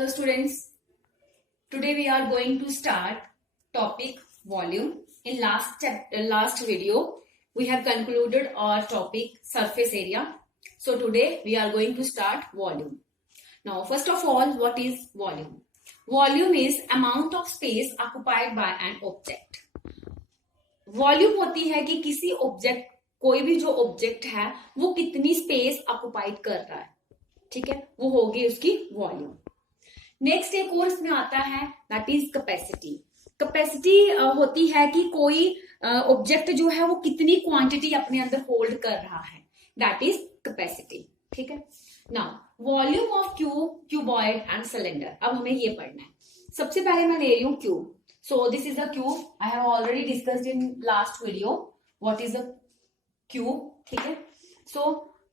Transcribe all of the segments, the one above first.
Hello students, today we are going to start topic volume. In last video we have concluded our topic surface area. So today we are going to start volume. Now first of all, what is volume? Volume is amount of space occupied by an object. Volume होती है कि किसी object, कोई भी जो object है वो कितनी स्पेस ऑक्युपाइड कर रहा है, ठीक है, वो होगी उसकी वॉल्यूम. नेक्स्ट एक और इसमें आता है दैट इज कैपेसिटी. कैपेसिटी होती है कि कोई ऑब्जेक्ट जो है वो कितनी क्वांटिटी अपने अंदर होल्ड कर रहा है, दैट इज कैपेसिटी. ठीक है. Now volume of cube, cuboid and cylinder. अब हमें ये पढ़ना है. सबसे पहले मैं ले रही हूँ cube. So this is a cube. I have already discussed in last video what is a cube. ठीक है. So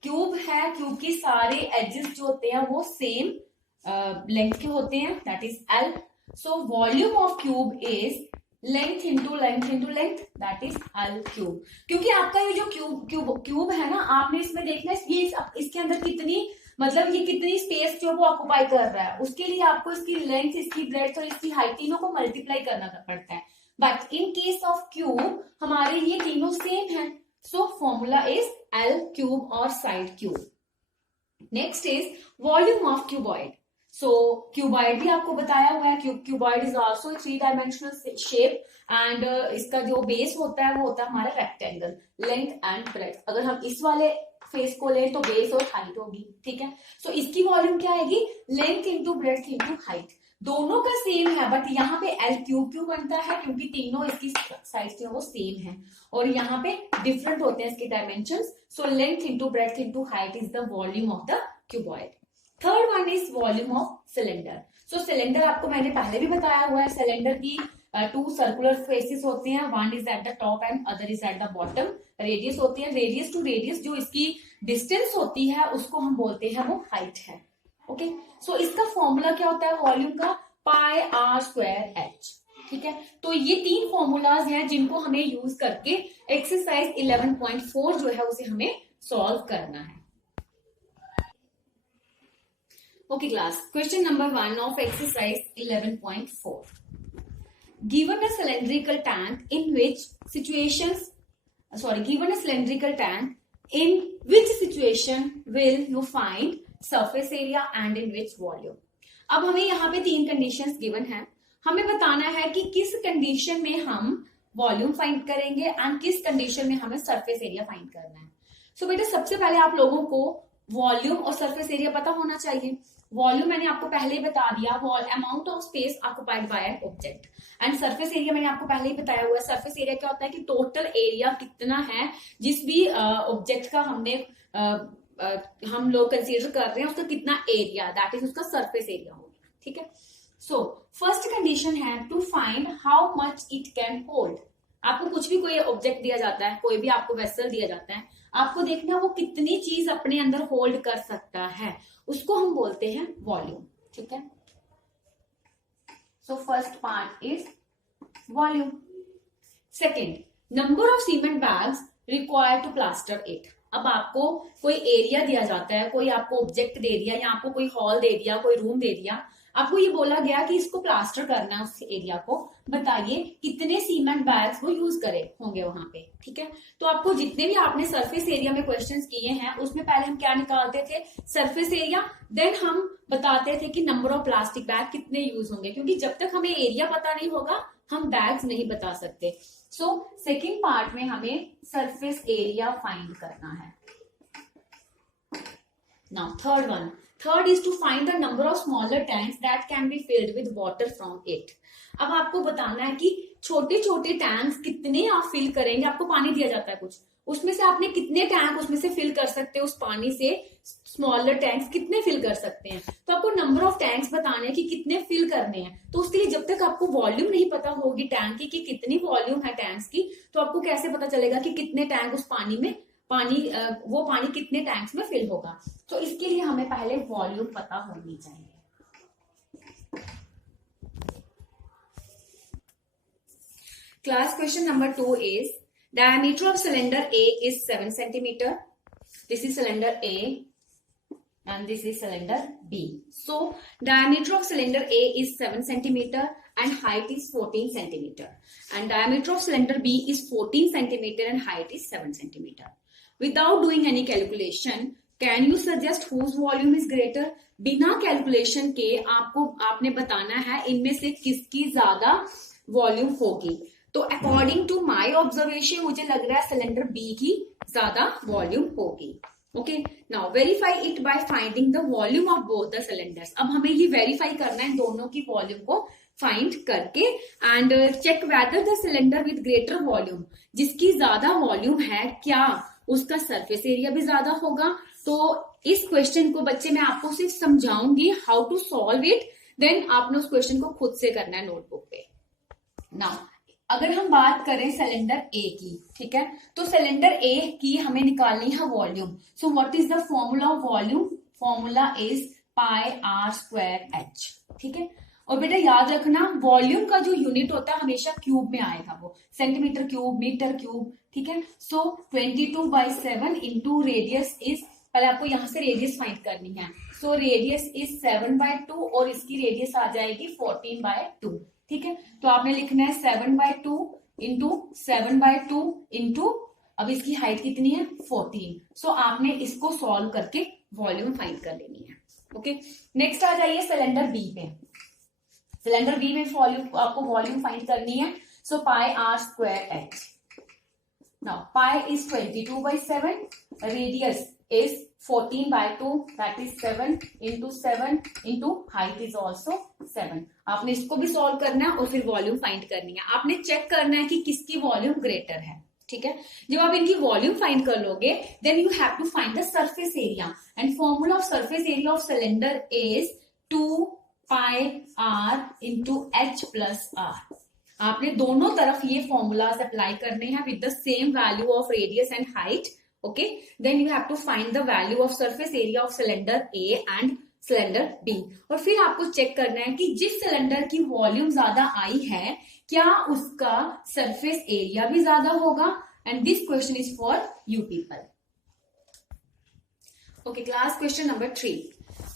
cube है, cube की सारे edges जो होते हैं वो same length के होते हैं, that is L. So volume of cube is length into length into length, that is L cube. क्योंकि आपका ये जो क्यूब है ना, आपने इसमें देखना है ये इसके अंदर कितनी, मतलब ये कितनी स्पेस जो वो ऑक्युपाई कर रहा है, उसके लिए आपको इसकी लेंथ, इसकी ब्रेड्थ और इसकी हाइट तीनों को मल्टीप्लाई करना पड़ता है. But in case of cube हमारे ये तीनों सेम है. So formula is L cube और side cube. Next is volume of cuboid. So cuboid भी आपको बताया हुआ है. Cuboid is also 3 dimensional shape and इसका जो बेस होता है वो होता है हमारा रेक्टेंगल, लेंथ एंड ब्रेड्थ. अगर हम इस वाले फेस को ले तो बेस और हाइट होगी. ठीक है. सो इसकी वॉल्यूम क्या आएगी, length into breadth into height. दोनों का सेम है बट यहाँ पे L क्यूब क्यों बनता है, क्योंकि तीनों इसकी साइड जो वो सेम है और यहाँ पे डिफरेंट होते हैं इसके dimensions. So length into breadth into height is the volume of the cuboid. Third one is volume of cylinder. So cylinder आपको मैंने पहले भी बताया हुआ है. सिलेंडर की 2 सर्कुलर फेसेस होते हैं, one is at the top and other is at the bottom. Radius होती है, रेडियस टू रेडियस जो इसकी डिस्टेंस होती है उसको हम बोलते हैं वो हाइट है. ओके. सो इसका फॉर्मूला क्या होता है वॉल्यूम का, पाई आर स्क्वायर एच. ठीक है. तो ये 3 फॉर्मूलाज हैं जिनको हमें यूज करके एक्सरसाइज 11.4 जो है उसे हमें सॉल्व करना है. Okay class, question number 1 of exercise 11.4. Given a cylindrical tank in which situation will you find surface area and in which volume. अब हमें यहाँ पे 3 कंडीशंस गिवन है. हमें बताना है कि किस कंडीशन में हम वॉल्यूम फाइंड करेंगे एंड किस कंडीशन में हमें सरफेस एरिया फाइंड करना है. सो बेटा सबसे पहले आप लोगों को वॉल्यूम और सरफेस एरिया पता होना चाहिए. वॉल्यूम मैंने आपको पहले ही बता दिया, amount of space occupied by an object. And surface area मैंने आपको पहले ही बताया हुआ है. सरफेस एरिया क्या होता है कि टोटल एरिया कितना है जिस भी ऑब्जेक्ट का हम लोग कंसीडर कर रहे हैं उसका कितना एरिया, दैट इज उसका सरफेस एरिया होगा. ठीक है. सो फर्स्ट कंडीशन है to find how much it can hold. आपको कुछ भी कोई ऑब्जेक्ट दिया जाता है, कोई भी आपको वेसल दिया जाता है, आपको देखना वो कितनी चीज अपने अंदर होल्ड कर सकता है, उसको हम बोलते हैं वॉल्यूम. ठीक है. So first part is volume. Second, number of cement bags required to plaster it. अब आपको कोई एरिया दिया जाता है, कोई आपको ऑब्जेक्ट दे दिया या आपको कोई हॉल दे दिया, कोई रूम दे दिया, आपको ये बोला गया कि इसको प्लास्टर करना है उस एरिया को, बताइए कितने सीमेंट बैग्स वो यूज करे होंगे वहां पे. ठीक है. तो आपको जितने भी आपने सरफेस एरिया में क्वेश्चंस किए हैं उसमें पहले हम क्या निकालते थे, सरफेस एरिया, देन हम बताते थे कि नंबर ऑफ प्लास्टिक बैग कितने यूज होंगे, क्योंकि जब तक हमें एरिया पता नहीं होगा हम बैग्स नहीं बता सकते. सो सेकेंड पार्ट में हमें सरफेस एरिया फाइंड करना है. Now third is to find the number of smaller tanks that can be filled with water from it. अब आपको बताना है कि छोटे छोटे टैंक्स कितने आप फिल करेंगे. आपको पानी दिया जाता है कुछ, उसमें से आपने कितने टैंक उसमें से फिल कर सकते हैं, उस पानी से स्मॉलर टैंक्स कितने फिल कर सकते हैं. तो आपको नंबर ऑफ टैंक्स बताने कि कितने फिल करने हैं. तो उसके लिए जब तक आपको वॉल्यूम नहीं पता होगी टैंक की कि कितनी वॉल्यूम है टैंक्स की, तो आपको कैसे पता चलेगा कि कितने टैंक उस पानी में वो पानी कितने टैंक्स में फिल होगा. तो इसके लिए हमें पहले वॉल्यूम पता होनी चाहिए. Class question number 2 is diameter of cylinder A is 7 centimeter. This is cylinder A. and this is cylinder B. So diameter of cylinder A is 7 centimeter and height is 14 centimeter, and diameter of cylinder B is 14 centimeter and height is 7 centimeter. Without doing any calculation, can you suggest whose volume is greater? बिना calculation के आपने बताना है इनमें से किसकी ज्यादा volume होगी. तो अकॉर्डिंग टू माई ऑब्जर्वेशन मुझे लग रहा है सिलेंडर बी की ज्यादा वॉल्यूम होगी. Okay, now verify it by finding the volume of both the cylinders. अब हमें ये वेरीफाई करना है दोनों की वॉल्यूम को फाइंड करके, and check whether the cylinder with greater volume, जिसकी ज्यादा वॉल्यूम है क्या उसका सरफेस एरिया भी ज्यादा होगा. तो इस क्वेश्चन को बच्चे मैं आपको सिर्फ समझाऊंगी how to solve it, then आपने उस क्वेश्चन को खुद से करना है नोटबुक पे. नाउ अगर हम बात करें सिलेंडर ए की, ठीक है, तो सिलेंडर ए की हमें निकालनी है volume. So what is the formula of volume? Formula is pi r square h. ठीक है, और बेटा याद रखना वॉल्यूम का जो यूनिट होता है हमेशा क्यूब में आएगा, वो सेंटीमीटर क्यूब, मीटर क्यूब. ठीक है, सो 22/7 इंटू रेडियस इज, पहले आपको यहां से रेडियस फाइंड करनी है. सो रेडियस इज 7/2 और इसकी रेडियस आ जाएगी 14/2. ठीक है, तो आपने लिखना है 7/2 इंटू 7/2 इंटू, अब इसकी हाइट कितनी है 14. सो आपने इसको सॉल्व करके वॉल्यूम फाइंड कर लेनी है. ओके, नेक्स्ट आ जाइए सिलेंडर बी पे. सिलेंडर बी में वॉल्यूम आपको वॉल्यूम फाइंड करनी है. So pi r square h. Now pi is 22/7, radius is 14/2, that is 7 into 7 into height is also 7. आपने इसको भी सॉल्व करना है और फिर वॉल्यूम फाइंड करनी है. आपने चेक करना है कि किसकी वॉल्यूम ग्रेटर है. ठीक है, जब आप इनकी वॉल्यूम फाइंड कर लोगे then you have to find the surface area, and formula of surface area of cylinder is 2 pi r into h plus r. आपने दोनों तरफ ये फॉर्मूलाज अप्लाई करने हैं with the same value of radius and height. Okay, then you have to find the value of surface area of cylinder A and cylinder B. और फिर आपको check करना है कि जिस सिलेंडर की वॉल्यूम ज्यादा आई है क्या उसका सरफेस एरिया भी ज्यादा होगा. And this question is for you people. Okay, class question number 3.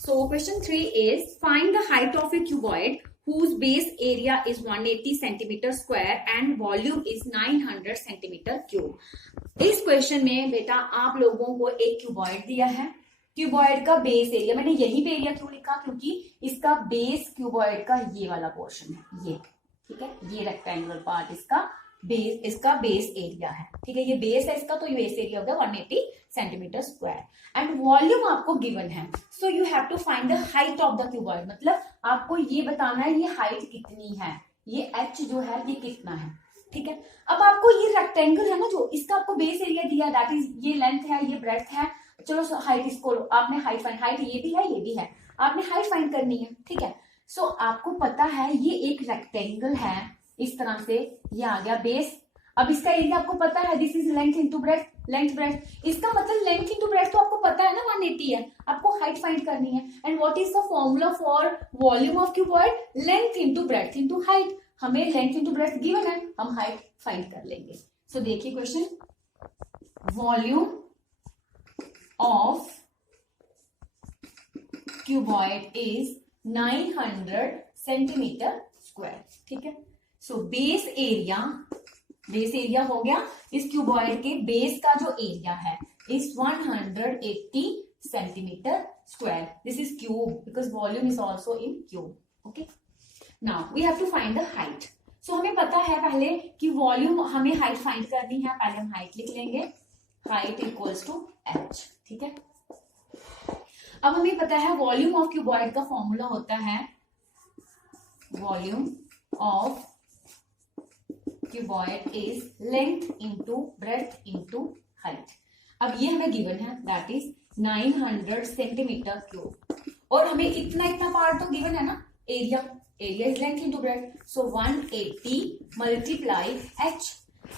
So question 3 is find the height of a cuboid whose base area is 180 centimeter square and volume is 900 centimeter cube. इस question में बेटा आप लोगों को एक cuboid दिया है. Cuboid का बेस एरिया, मैंने यही पे एरिया क्यों लिखा, क्योंकि इसका बेस क्यूबॉइड का ये वाला पोर्शन है, ये. ठीक है, ये रेक्टेंगुलर पार्ट इसका बेस एरिया है. ठीक है, ये बेस है इसका, तो ये बेस एरिया हो गया 180 सेंटीमीटर स्क्वायर. एंड वॉल्यूम आपको गिवन है. So you have to find the height of the cuboid. मतलब आपको ये बताना है ये हाइट कितनी है, ये एच जो है ये कितना है. ठीक है, अब आपको ये रेक्टेंगल है ना जो, इसका आपको बेस एरिया दिया, दैट इज ये लेंथ है, ये ब्रेड्थ है. चलो हाइट इसको लो, आपने हाइट फाइंड, हाइट ये भी है ये भी है, आपने हाइट फाइंड करनी है. ठीक है, सो आपको पता है ये एक रेक्टेंगल है, इस तरह से ये आ गया बेस. अब इसका एरिया आपको पता है, this is length into breadth, length breadth. इसका मतलब लेंथ इंटू ब्रेड्थ तो आपको पता है ना 180 है, आपको हाइट फाइंड करनी है. And what is the formula for volume of cuboid? Length into breadth into height. हमें लेंथ इंटू ब्रेड्थ गिवन है, हम हाइट फाइंड कर लेंगे. सो देखिए question, volume of cuboid is 900 centimetre square. ठीक है, सो बेस एरिया हो गया इस क्यूबॉइड के बेस का जो एरिया है is 180 centimetre square. This is cube because volume is also in cube. Okay, now we have to find the height. So हमें पता है पहले कि वॉल्यूम, हमें हाइट फाइंड करनी है. पहले हम हाइट लिख लेंगे, हाइट इक्वल्स टू एच. ठीक है, अब हमें पता है वॉल्यूम ऑफ क्यूबॉइड का फॉर्मूला होता है volume of cuboid is length into breadth into height. अब ये हमें गिवन है, दैट इज 900 सेंटीमीटर क्यूब. और हमें इतना पार्ट तो गिवन है ना, area is length into breadth. So 180 multiply h.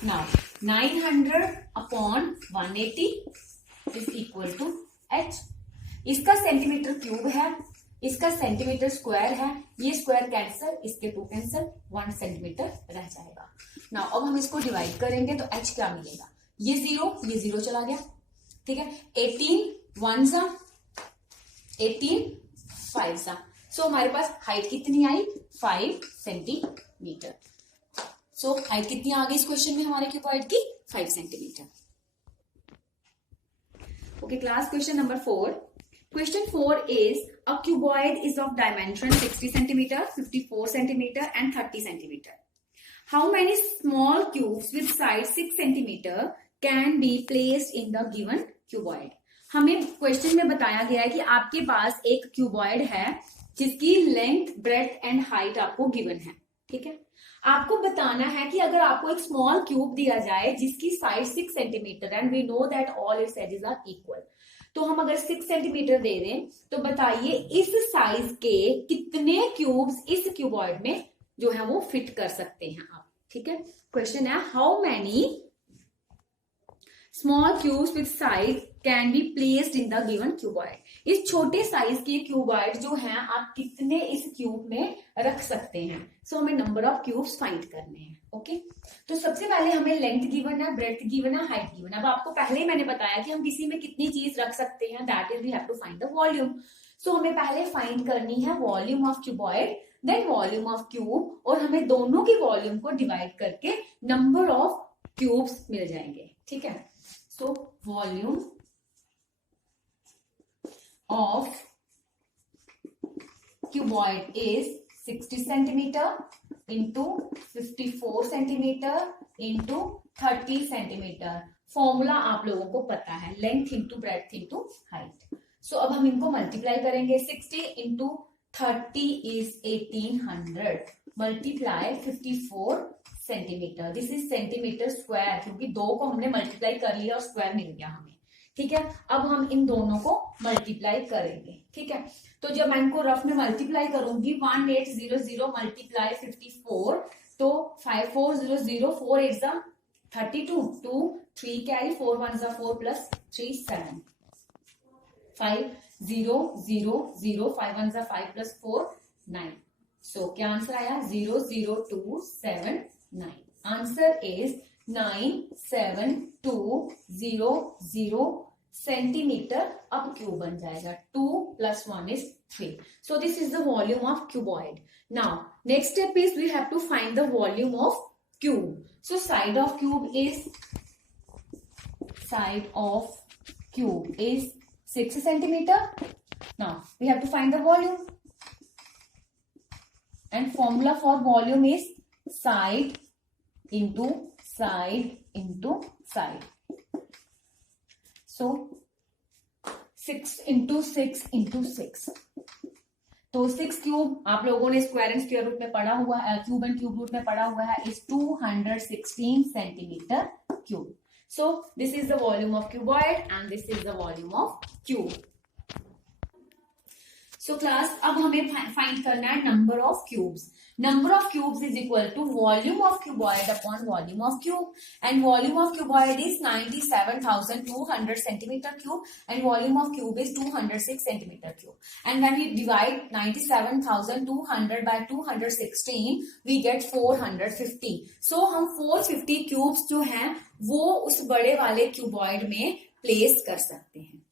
Now 900 upon 180 is equal to h. इसका सेंटीमीटर क्यूब है, इसका सेंटीमीटर स्क्वायर है, ये स्क्वायर कैंसल, इसके 2 कैंसल, 1 सेंटीमीटर रह जाएगा. नाउ अब हम इसको डिवाइड करेंगे तो h क्या मिलेगा, ये जीरो चला गया. ठीक है, 18 1 सा 18 5 सा। सो हमारे पास हाइट कितनी आई 5 सेंटीमीटर। सो हाइट कितनी आ गई इस क्वेश्चन में हमारे क्यूबॉइड की 5 centimetre. Okay class, question number 4। Question 4 is a cuboid is of dimension 60 centimeter, 54 centimeter and 30 centimeter. How many small cubes with size 6 centimeter can be placed in the given cuboid? हमें question में बताया गया है कि आपके पास एक cuboid है जिसकी लेंथ, ब्रेथ एंड हाइट आपको गिवन है। ठीक है, आपको बताना है कि अगर आपको एक स्मॉल क्यूब दिया जाए जिसकी size 6 centimetre and we know that all its edges are equal, तो हम अगर 6 सेंटीमीटर दे दें तो बताइए इस साइज के कितने क्यूब्स इस क्यूबॉइड में जो है वो फिट कर सकते हैं आप। ठीक है, क्वेश्चन है how many small cubes with size can be placed in the given cuboid. इस छोटे साइज के क्यूबॉइड जो हैं आप कितने इस क्यूब में रख सकते हैं। सो हमें नंबर ऑफ क्यूब्स फाइंड करने हैं। ओके, तो सबसे पहले हमें लेंथ गिवन है, ब्रेथ गिवन है, हाइट गिवन है। अब आपको पहले ही मैंने बताया कि हम किसी में कितनी चीज रख सकते हैं, that is we have to find the volume. So हमें पहले फाइंड करनी है volume of cuboid, then volume of cube, और हमें दोनों की वॉल्यूम को डिवाइड करके नंबर ऑफ क्यूब्स मिल जाएंगे। ठीक है, so volume of cuboid is 60 centimeter into 54 centimeter into 30 centimeter। Formula आप लोगों को पता है, length into breadth into height. So अब हम इनको मल्टीप्लाई करेंगे। 60 into 30 is 1800 multiply 54 centimetre, this is centimetre square, क्योंकि दो को हमने मल्टीप्लाई कर लिया और स्क्वायर मिल गया हमें। ठीक है, अब हम इन दोनों को मल्टीप्लाई करेंगे। ठीक है, तो जब मैं इनको रफ में मल्टीप्लाई करूंगी 1800 मल्टीप्लाई 54, तो 5400 4 8 जा 32, 2 3 कैरी 4 1 जा 4 प्लस 3 7 5 0 0 0 5 1 जा 5 प्लस 4 9। सो क्या आंसर आया 00279। Answer is 9720 centimetre. अब क्यूब बन जाएगा 2 + 1 is 3। So this is the volume of cuboid. Now next step is we have to find the volume of cube. So side of cube is 6 centimeter. Now we have to find the volume, and formula for volume is side into side into side. So 6 into 6 into 6, तो 6 cube आप लोगों ने square and square root में पढ़ा हुआ है, cube and cube root में पढ़ा हुआ है, is 216 centimetre cube. So this is the volume of cuboid and this is the volume of cube. So class, अब हमें फाइंड करना है number of cubes. Number of cubes is equal to volume of cuboid upon volume of cube, and volume of cuboid is 97,200 centimeter cube and volume of cube is 206 centimeter cube. And when we divide 97,200 by 216 we get 450. So हम 450 cubes जो हैं वो उस बड़े वाले cuboid में place कर सकते हैं।